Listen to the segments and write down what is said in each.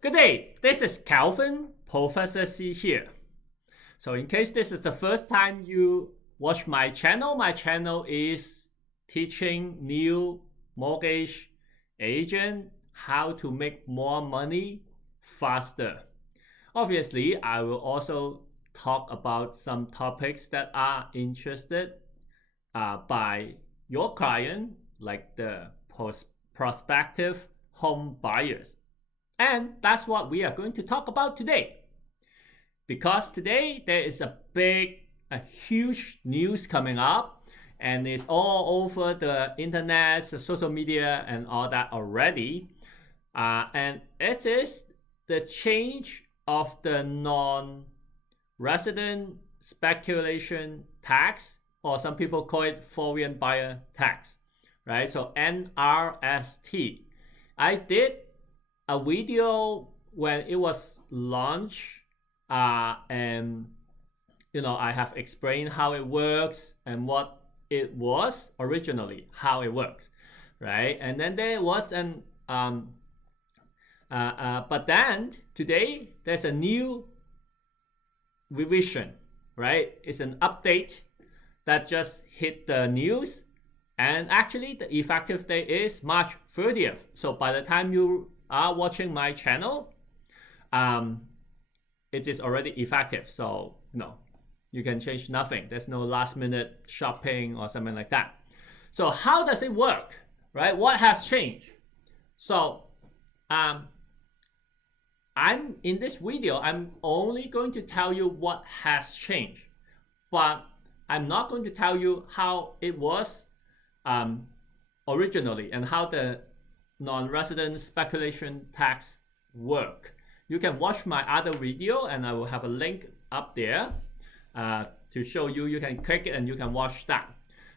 Good day, this is Calvin, Professor C here. So in case this is the first time you watch my channel is teaching new mortgage agent how to make more money faster. Obviously, I will also talk about some topics that are interested by your client, like the prospective home buyers. And that's what we are going to talk about today. Because today there is a huge news coming up, and it's all over the internet, the social media, and all that already. And it is the change of the non-resident speculation tax, or some people call it foreign buyer tax, right? So NRST. I did a video when it was launched, and I have explained how it works and what it was originally, how it works, right? And then there was an but then today there's a new revision, right? It's an update that just hit the news, and actually the effective date is March 30th. So by the time you are watching my channel, it is already effective. So no, you can change nothing. There's no last minute shopping or something like that. So how does it work, right? What has changed? So I'm in this video, I'm only going to tell you what has changed, but I'm not going to tell you how it was originally and how the non-resident speculation tax work. You can watch my other video, and I will have a link up there to show you. You can click it and you can watch that.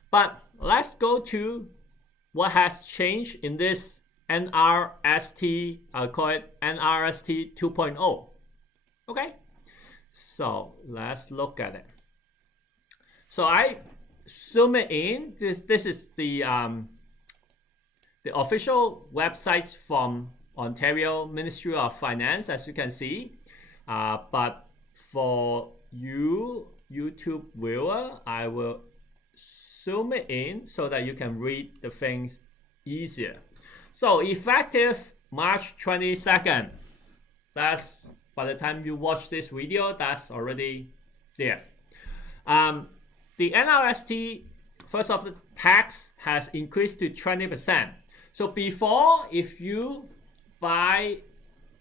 But let's go to what has changed in this NRST. I'll call it NRST 2.0. Okay, so let's look at it. So I zoom it in. This is the official website from Ontario Ministry of Finance, as you can see. But for you YouTube viewer, I will zoom it in so that you can read the things easier. So effective March 22nd. That's, by the time you watch this video, that's already there. The NRST, first of the tax, has increased to 20%. So before, if you buy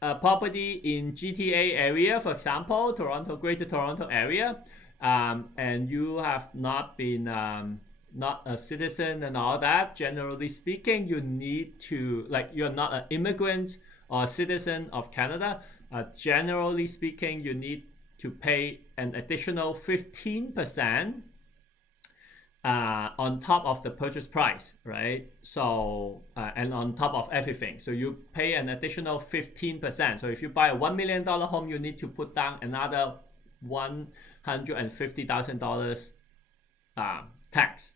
a property in GTA area, for example, Greater Toronto area, and you have not been not a citizen and all that, generally speaking, you need to, like, you're not an immigrant or citizen of Canada, generally speaking, you need to pay an additional 15% on top of the purchase price, right? So and on top of everything, so you pay an additional 15%. So if you buy a $1 million home, you need to put down another $150,000 tax.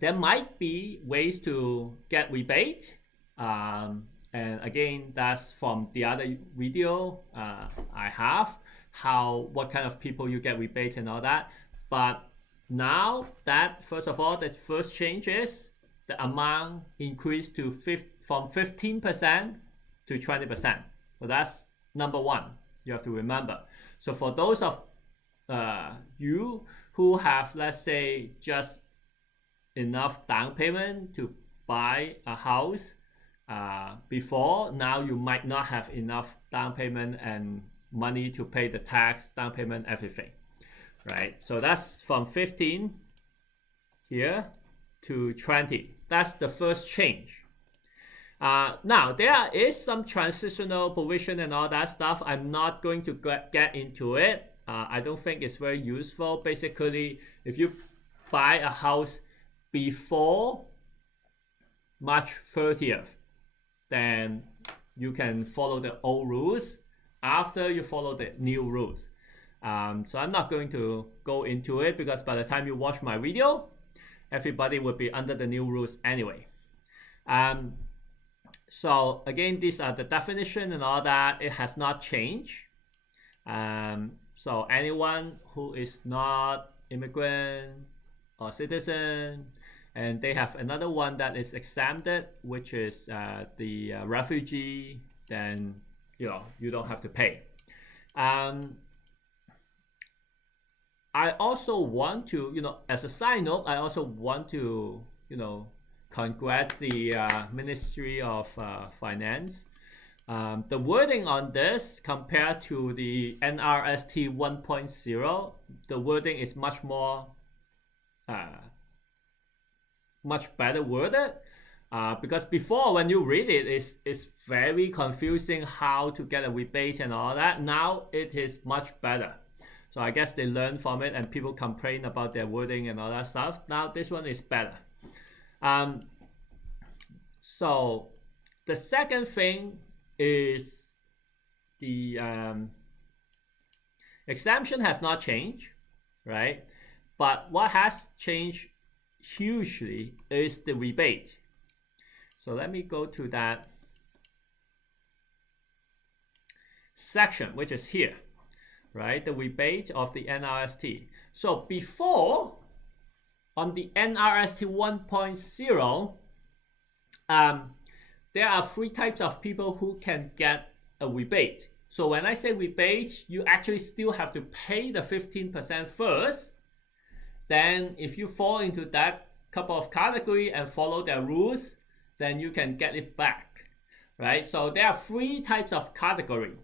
There might be ways to get rebate, and again, that's from the other video I have, what kind of people you get rebate and all that. But now that, first of all, the first change is the amount increased to from 15% to 20%. So that's number one you have to remember. So for those of you who have, let's say, just enough down payment to buy a house before, now you might not have enough down payment and money to pay the tax, down payment, everything, right? So that's from 15 here to 20. That's the first change. Now, there is some transitional provision and all that stuff. I'm not going to get into it. I don't think it's very useful. Basically, if you buy a house before March 30th, then you can follow the old rules after you follow the new rules. So I'm not going to go into it, because by the time you watch my video, everybody will be under the new rules anyway. So again, these are the definition and all that. It has not changed. So anyone who is not immigrant or citizen, and they have another one that is exempted, which is the refugee, then you don't have to pay. I also want to, as a side note, I also want to, congratulate the Ministry of Finance. The wording on this compared to the NRST 1.0, the wording is much more, much better worded. Because before, when you read it, it's very confusing how to get a rebate and all that. Now it is much better. So I guess they learn from it, and people complain about their wording and all that stuff. Now this one is better. So the second thing is the exemption has not changed, right? But what has changed hugely is the rebate. So let me go to that section, which is here, right? The rebate of the NRST. So before, on the NRST 1.0, there are 3 types of people who can get a rebate. So when I say rebate, you actually still have to pay the 15% first. Then if you fall into that couple of category and follow their rules, then you can get it back, right? So there are 3 types of category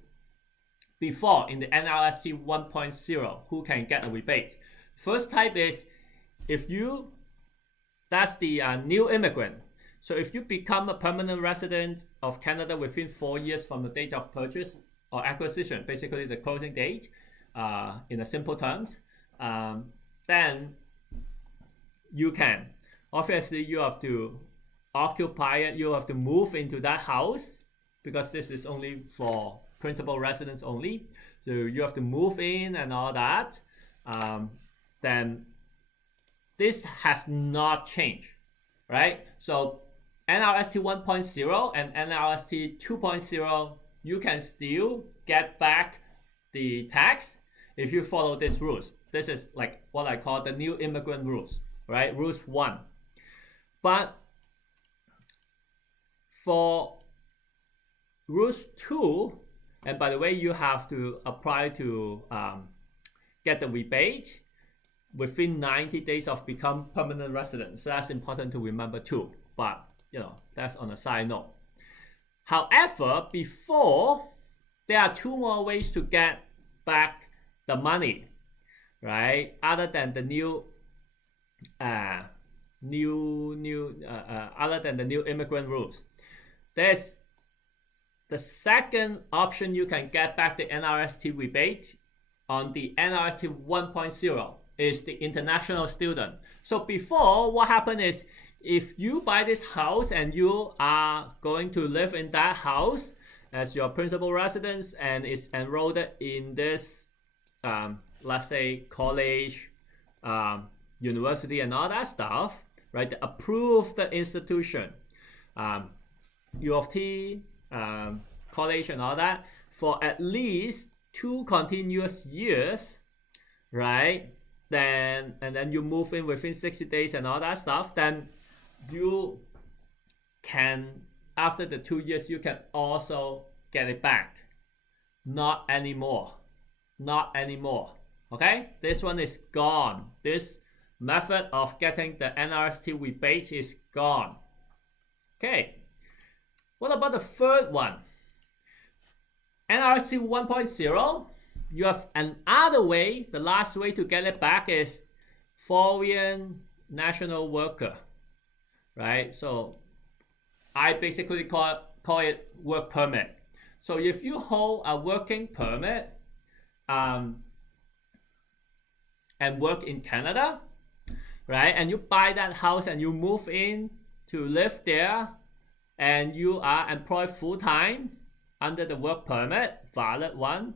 before in the NRST 1.0 who can get a rebate. First type is that's the new immigrant. So if you become a permanent resident of Canada within 4 years from the date of purchase or acquisition, basically the closing date, in a simple terms, then you can. Obviously, you have to occupy it. You have to move into that house because this is only for principal residents only. So you have to move in and all that. Then this has not changed, right? So NRST 1.0 and NRST 2.0, you can still get back the tax if you follow these rules. This is like what I call the new immigrant rules, right? Rules 1. But for rules 2, and by the way, you have to apply to get the rebate within 90 days of become permanent resident. So that's important to remember too. But that's on a side note. However, before, there are 2 more ways to get back the money, right? Other than the new other than the new immigrant rules. There's the second option. You can get back the NRST rebate on the NRST 1.0 is the international student. So before, what happened is if you buy this house and you are going to live in that house as your principal residence and is enrolled in this let's say college, university and all that stuff, right? The approved institution, U of T, college and all that, for at least 2 continuous years, right? And then you move in within 60 days and all that stuff, then you can, after the 2 years, you can also get it back. Not anymore. Okay, this one is gone. This method of getting the NRST rebate is gone. Okay, what about the third one? NRST 1.0, you have another way. The last way to get it back is foreign national worker, right? So I basically call it work permit. So if you hold a working permit and work in Canada, right, and you buy that house and you move in to live there, and you are employed full-time under the work permit, valid one,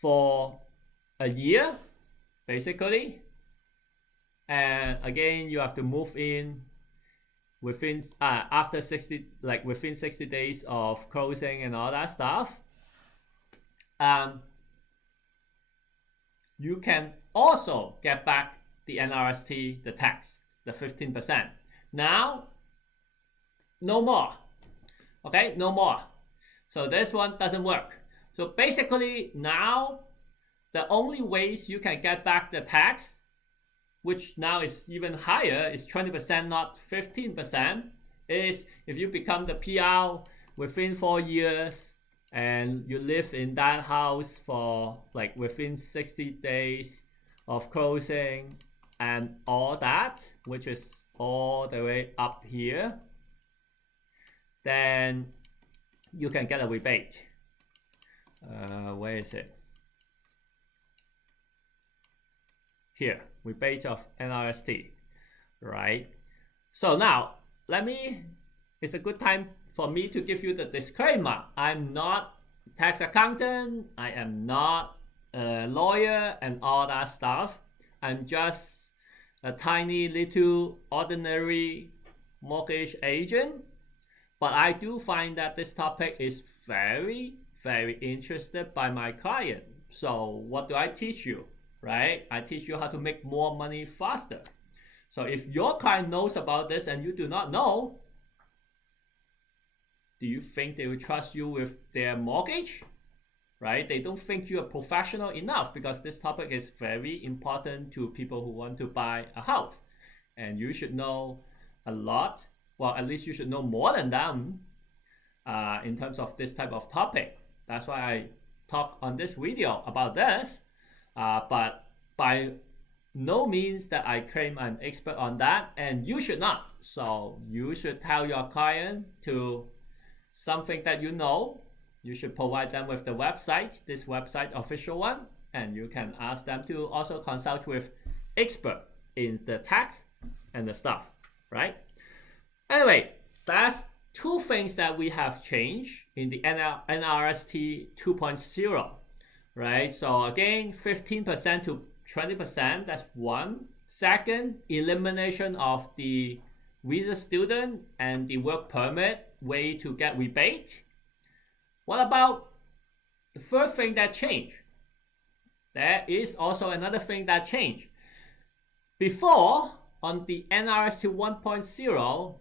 for a year, basically, and again, you have to move in within after 60, like within 60 days of closing and all that stuff, you can also get back the NRST, the tax, the 15%. Now, no more. Okay, no more. So this one doesn't work. So basically now, the only ways you can get back the tax, which now is even higher, is 20%, not 15%, is if you become the PR within 4 years and you live in that house for like within 60 days of closing and all that, which is all the way up here, then you can get a rebate. Where is it? Here, rebate of NRST, right? So now, it's a good time for me to give you the disclaimer. I'm not a tax accountant, I am not a lawyer and all that stuff. I'm just a tiny little ordinary mortgage agent. But I do find that this topic is very, very interested by my client. So what do I teach you, right? I teach you how to make more money faster. So if your client knows about this and you do not know, do you think they will trust you with their mortgage? Right? They don't think you are professional enough, because this topic is very important to people who want to buy a house. And you should know a lot. Well, at least you should know more than them in terms of this type of topic. That's why I talk on this video about this. But by no means that I claim I'm expert on that, and you should not. So you should tell your client to something that you know. You should provide them with the website, this website, official one, and you can ask them to also consult with expert in the tax and the stuff, right? Anyway, that's two things that we have changed in the NRST 2.0, right? So again, 15% to 20%, that's one. Second, elimination of the visa student and the work permit way to get rebate. What about the third thing that changed? There is also another thing that changed. Before, on the NRST 1.0,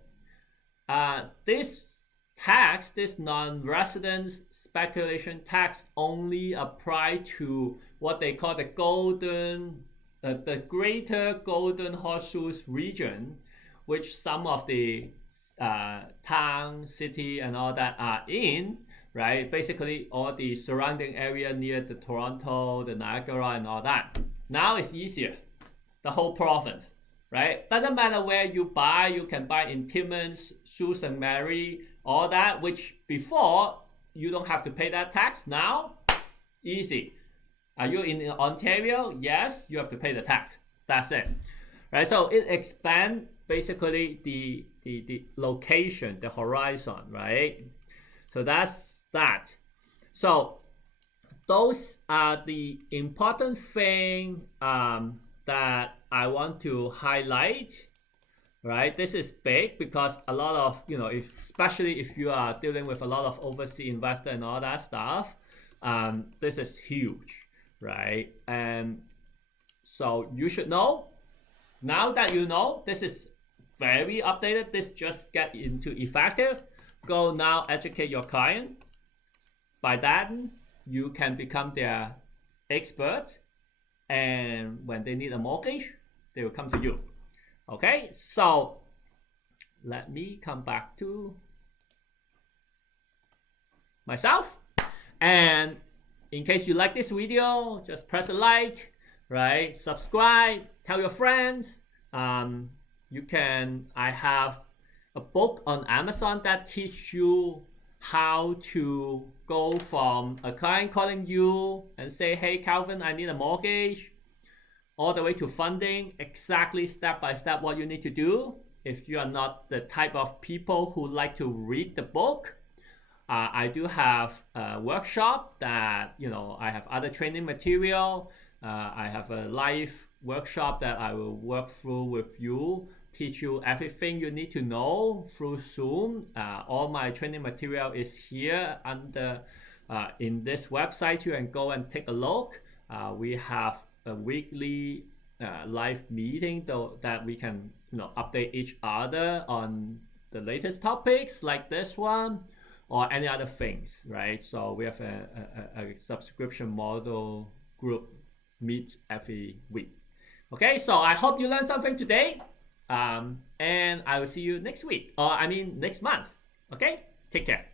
this tax, this non-resident speculation tax, only applied to what they call the greater Golden Horseshoes region, which some of the town, city, and all that are in, right? Basically, all the surrounding area near the Toronto, the Niagara, and all that. Now it's easier, the whole province. Right? Doesn't matter where you buy, you can buy in Timmins, Sault Ste. Marie, all that, which before you don't have to pay that tax. Now, easy. Are you in Ontario? Yes, you have to pay the tax. That's it. Right? So it expands basically the location, the horizon, right? So that's that. So those are the important thing that I want to highlight, right? This is big because a lot of, especially if you are dealing with a lot of overseas investor and all that stuff, this is huge, right? And so you should know. Now that you know, this is very updated. This just get into effective. Go now educate your client. By that, you can become their expert. And when they need a mortgage, they will come to you. Okay, so let me come back to myself. And in case you like this video, just press a like, right? Subscribe, tell your friends. I have a book on Amazon that teach you how to go from a client calling you and say, hey, Calvin, I need a mortgage, all the way to funding, exactly step by step what you need to do. If you are not the type of people who like to read the book, I do have a workshop that, I have other training material. I have a live workshop that I will work through with you teach you everything you need to know through Zoom. All my training material is here under in this website. You can go and take a look. We have a weekly live meeting though, that we can update each other on the latest topics like this one or any other things, right? So we have a subscription model group meet every week. Okay, so I hope you learned something today. And I will see you next week, or I mean next month. Okay, take care.